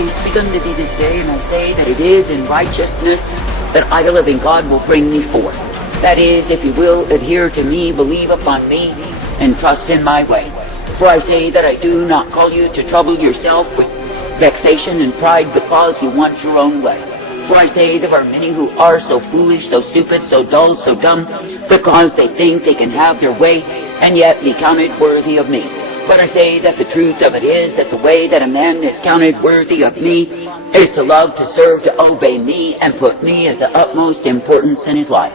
I speak unto thee this day, and I say that it is in righteousness that I, the living God, will bring thee forth. That is, if you will adhere to me, believe upon me, and trust in my way. For I say that I do not call you to trouble yourself with vexation and pride because you want your own way. For I say there are many who are so foolish, so stupid, so dull, so dumb, because they think they can have their way, and yet be counted worthy of me. But I say that the truth of it is that the way that a man is counted worthy of me is to love, to serve, to obey me, and put me as the utmost importance in his life.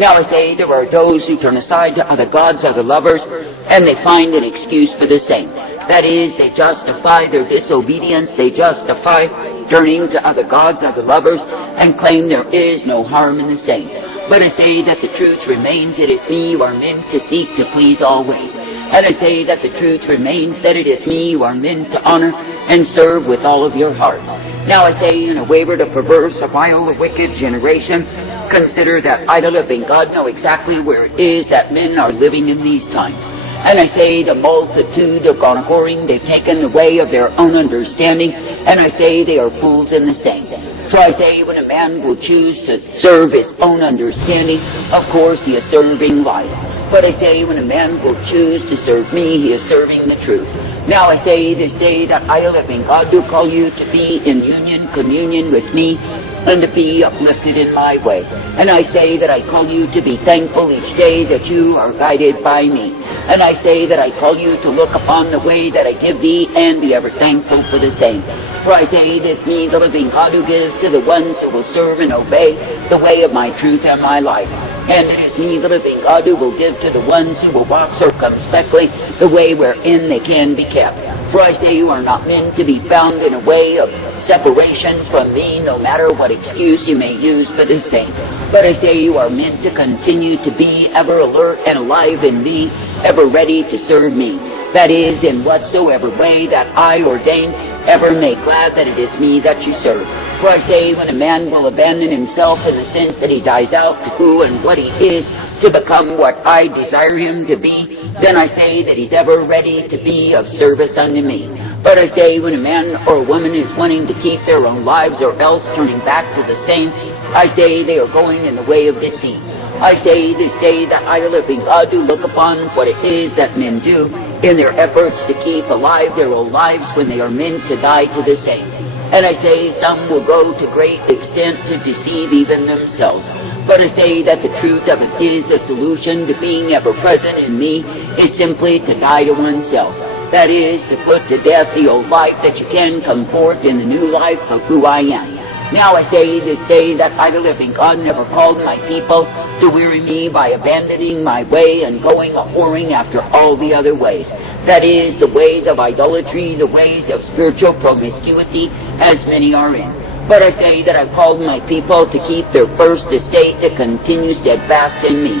Now I say there are those who turn aside to other gods, other lovers, and they find an excuse for the same. That is, they justify their disobedience, they justify turning to other gods, other lovers, and claim there is no harm in the same. But I say that the truth remains, it is me you are meant to seek to please always. And I say that the truth remains, that it is me you are meant to honor and serve with all of your hearts. Now I say, in a wayward, a perverse, a vile, a wicked generation, consider that I, the living God, know exactly where it is that men are living in these times. And I say the multitude have gone a-whoring, they've taken the way of their own understanding, and I say they are fools in the same. For I say, when a man will choose to serve his own understanding, of course he is serving lies. But I say, when a man will choose to serve me, he is serving the truth. Now I say this day that I, the living God, do call you to be in union, communion with me, and to be uplifted in my way. And I say that I call you to be thankful each day that you are guided by me. And I say that I call you to look upon the way that I give thee, and be ever thankful for the same. For I say it is me, the living God, who gives to the ones who will serve and obey the way of my truth and my life. And it is me, the living God, who will give to the ones who will walk circumspectly the way wherein they can be kept. For I say you are not meant to be found in a way of separation from me, no matter what excuse you may use for the same. But I say you are meant to continue to be ever alert and alive in me, ever ready to serve me. That is, in whatsoever way that I ordain, ever make glad that it is me that you serve. For I say, when a man will abandon himself in the sense that he dies out to who and what he is, to become what I desire him to be, then I say that he's ever ready to be of service unto me. But I say, when a man or a woman is wanting to keep their own lives, or else turning back to the same, I say they are going in the way of deceit. I say this day that I, the living God, do look upon what it is that men do in their efforts to keep alive their own lives when they are meant to die to the same. And I say some will go to great extent to deceive even themselves. But I say that the truth of it is the solution to being ever present in me is simply to die to oneself. That is, to put to death the old life, that you can come forth in the new life of who I am. Now I say this day that I, the living God, never called my people to weary me by abandoning my way and going a-whoring after all the other ways. That is, the ways of idolatry, the ways of spiritual promiscuity, as many are in. But I say that I've called my people to keep their first estate, to continue steadfast in me,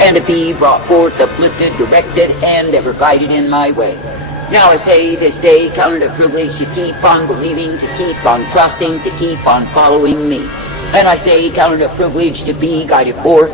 and to be brought forth, uplifted, directed, and ever guided in my way. Now I say this day, count it a privilege to keep on believing, to keep on trusting, to keep on following me. And I say, count it a privilege to be guided forth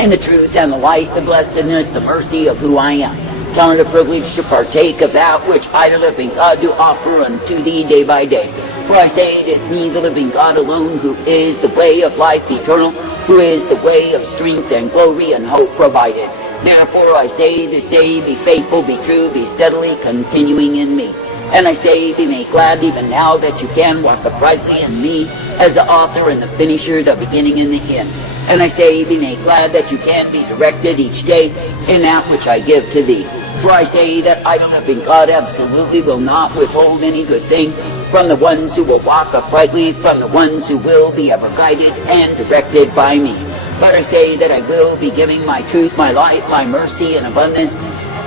in the truth and the light, the blessedness, the mercy of who I am. Count it a privilege to partake of that which I, the living God, do offer unto thee day by day. For I say it is me, the living God alone, who is the way of life eternal, who is the way of strength and glory and hope provided. Therefore I say this day, be faithful, be true, be steadily continuing in me. And I say, be made glad even now that you can walk uprightly in me as the author and the finisher, the beginning and the end. And I say, be made glad that you can be directed each day in that which I give to thee. For I say that I, the living God, absolutely will not withhold any good thing from the ones who will walk uprightly, from the ones who will be ever guided and directed by me. But I say that I will be giving my truth, my light, my mercy and abundance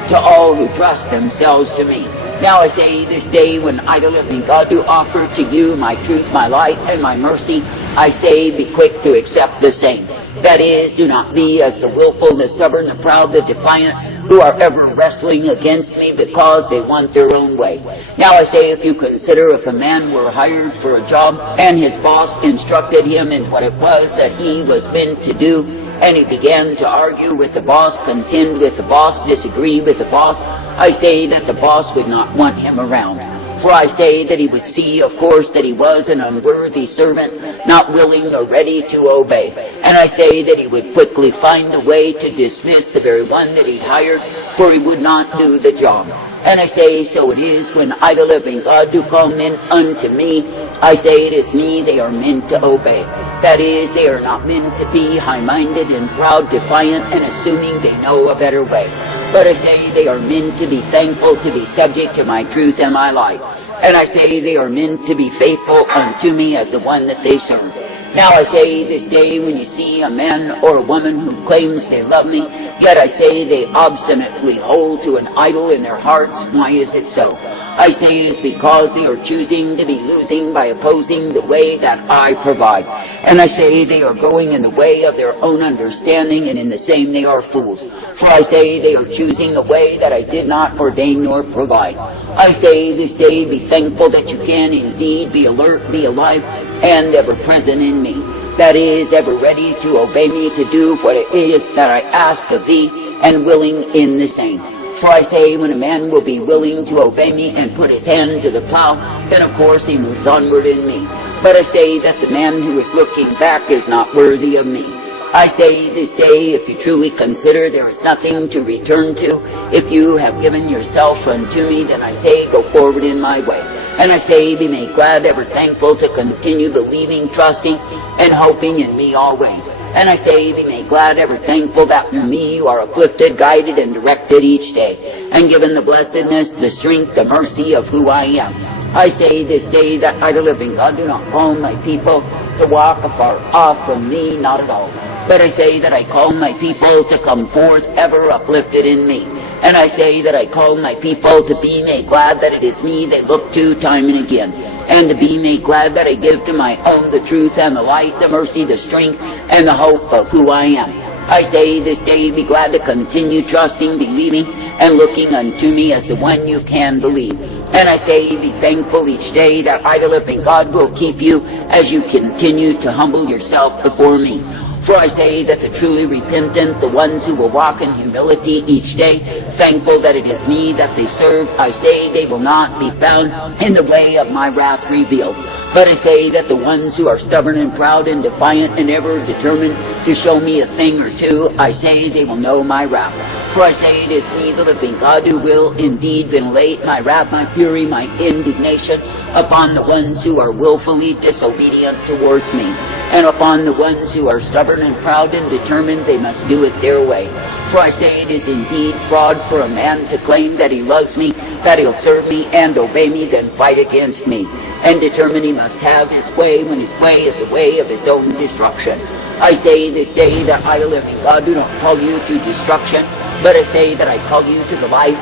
to all who trust themselves to me. Now I say this day, when I, the living God, do offer to you my truth, my light, and my mercy, I say, be quick to accept the same. That is, do not be as the willful, the stubborn, the proud, the defiant, who are ever wrestling against me because they want their own way. Now I say, if you consider if a man were hired for a job and his boss instructed him in what it was that he was meant to do, and he began to argue with the boss, contend with the boss, disagree with the boss, I say that the boss would not want him around. For I say that he would see, of course, that he was an unworthy servant, not willing or ready to obey. And I say that he would quickly find a way to dismiss the very one that he hired, for he would not do the job. And I say, so it is when I, the living God, do call men unto me. I say it is me they are meant to obey. That is, they are not meant to be high-minded and proud, defiant, and assuming they know a better way. But I say they are meant to be thankful, to be subject to my truth and my light. And I say they are meant to be faithful unto me as the one that they serve. Now I say this day, when you see a man or a woman who claims they love me, yet I say they obstinately hold to an idol in their hearts, why is it so? I say it is because they are choosing to be losing by opposing the way that I provide. And I say they are going in the way of their own understanding, and in the same they are fools. For I say they are choosing a way that I did not ordain nor provide. I say this day, be thankful that you can indeed be alert, be alive, and ever present in me. That is, ever ready to obey me, to do what it is that I ask of thee, and willing in the same. For I say, when a man will be willing to obey me and put his hand to the plow, then of course he moves onward in me. But I say that the man who is looking back is not worthy of me. I say this day, if you truly consider there is nothing to return to, if you have given yourself unto me, then I say, go forward in my way. And I say, be made glad, ever thankful, to continue believing, trusting, and hoping in me always. And I say, be made glad, ever thankful, that in me you are uplifted, guided, and directed each day, and given the blessedness, the strength, the mercy of who I am. I say this day that I, the living God, do not call my people to walk afar off from thee, not at all. But I say that I call my people to come forth ever uplifted in me. And I say that I call my people to be made glad that it is me they look to time and again. And to be made glad that I give to my own the truth and the light, the mercy, the strength, and the hope of who I am. I say this day, be glad to continue trusting, believing, and looking unto me as the one you can believe. And I say, be thankful each day that I, the living God, will keep you as you continue to humble yourself before me. For I say that the truly repentant, the ones who will walk in humility each day, thankful that it is me that they serve, I say they will not be found in the way of my wrath revealed. But I say that the ones who are stubborn and proud and defiant and ever determined to show me a thing or two, I say they will know my wrath. For I say it is me, the living God, who will indeed ventilate my wrath, my fury, my indignation upon the ones who are willfully disobedient towards me, and upon the ones who are stubborn and proud and determined they must do it their way. For I say it is indeed fraud for a man to claim that he loves me, that he'll serve me and obey me, then fight against me, and determine he must have his way when his way is the way of his own destruction. I say this day that I, the living God, do not call you to destruction, but I say that I call you to the light,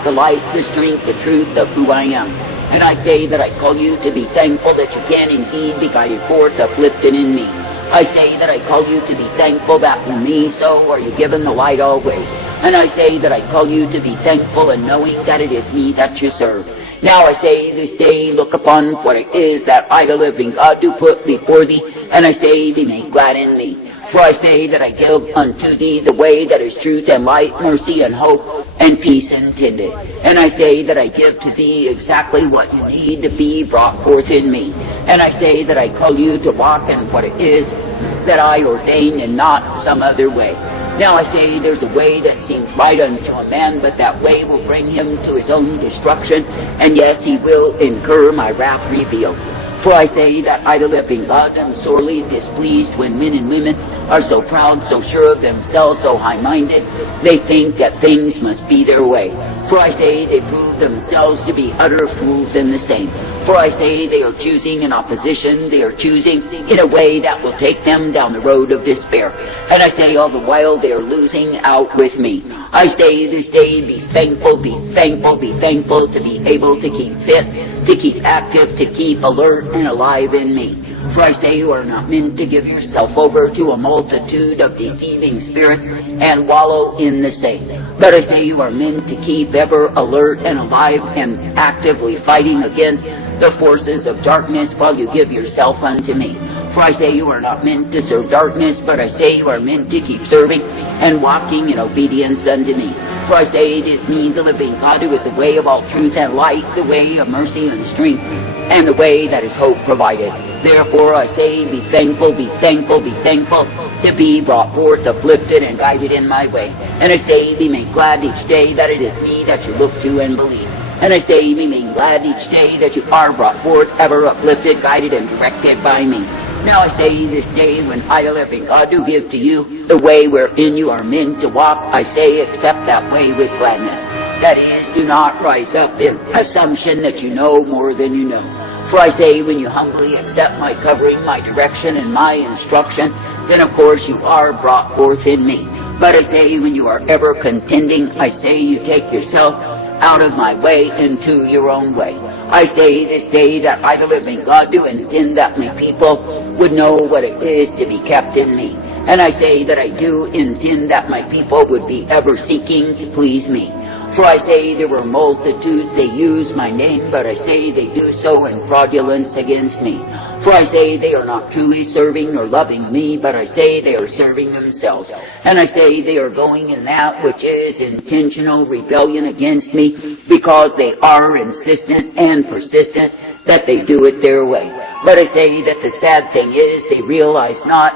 the strength, the truth of who I am. And I say that I call you to be thankful that you can indeed be guided forth, uplifted in me. I say that I call you to be thankful that in me so are you given the light always. And I say that I call you to be thankful and knowing that it is me that you serve. Now I say this day, look upon what it is that I, the living God, do put before thee, and I say, be made glad in me. For I say that I give unto thee the way that is truth and light, mercy and hope, and peace intended. And I say that I give to thee exactly what you need to be brought forth in me. And I say that I call you to walk in what it is that I ordain and not some other way. Now I say there's a way that seems right unto a man, but that way will bring him to his own destruction, and yes, he will incur my wrath revealed. For I say that I, the living God, am sorely displeased when men and women are so proud, so sure of themselves, so high-minded, they think that things must be their way. For I say they prove themselves to be utter fools in the same. For I say they are choosing in opposition, they are choosing in a way that will take them down the road of despair. And I say all the while they are losing out with me. I say this day, be thankful, be thankful, be thankful to be able to keep fit, to keep active, to keep alert and alive in me. For I say you are not meant to give yourself over to a multitude of deceiving spirits and wallow in the same. But I say you are meant to keep ever alert and alive and actively fighting against the forces of darkness while you give yourself unto me. For I say you are not meant to serve darkness, but I say you are meant to keep serving and walking in obedience unto me. For I say it is me, the living God, who is the way of all truth and light, the way of mercy and strength, and the way that is hope provided. Therefore I say, be thankful, be thankful, be thankful, to be brought forth, uplifted, and guided in my way. And I say, be made glad each day that it is me that you look to and believe. And I say, be made glad each day that you are brought forth, ever uplifted, guided, and directed by me. Now I say this day, when I, the living God, do give to you the way wherein you are meant to walk, I say, accept that way with gladness. That is, do not rise up in assumption that you know more than you know. For I say, when you humbly accept my covering, my direction, and my instruction, then of course you are brought forth in me. But I say, when you are ever contending, I say you take yourself out of my way into your own way. I say this day that I, the living God, do intend that my people would know what it is to be kept in me. And I say that I do intend that my people would be ever seeking to please me. For I say there were multitudes, they use my name, but I say they do so in fraudulence against me. For I say they are not truly serving nor loving me, but I say they are serving themselves. And I say they are going in that which is intentional rebellion against me, because they are insistent and persistent that they do it their way. But I say that the sad thing is they realize not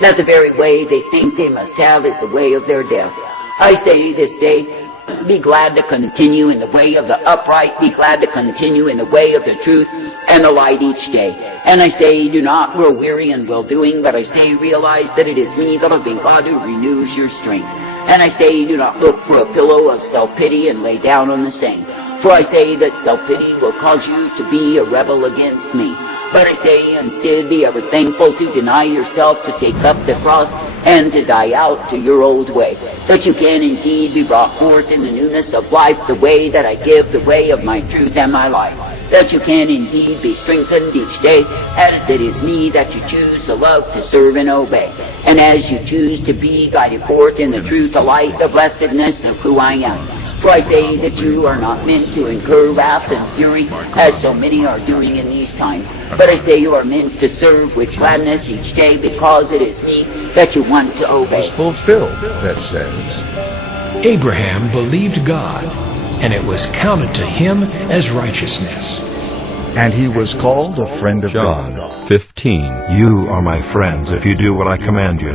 that the very way they think they must have is the way of their death. I say this day, be glad to continue in the way of the upright, be glad to continue in the way of the truth and the light each day. And I say, do not grow weary in well-doing, but I say, realize that it is me, the living God, who renews your strength. And I say, do not look for a pillow of self-pity and lay down on the same. For I say that self-pity will cause you to be a rebel against me. But I say, instead, be ever thankful to deny yourself, to take up the cross, and to die out to your old way, that you can indeed be brought forth in the newness of life, the way that I give, the way of my truth and my life, that you can indeed be strengthened each day, as it is me that you choose to love, to serve, and obey, and as you choose to be guided forth in the truth, the light, the blessedness of who I am. For I say that you are not meant to incur wrath and fury, as so many are doing in these times, but I say you are meant to serve with gladness each day, because it is me that you want to obey. Is fulfilled that says, Abraham believed God, and it was counted to him as righteousness. and he was called a friend of God. John 15. You are my friends if you do what I command you.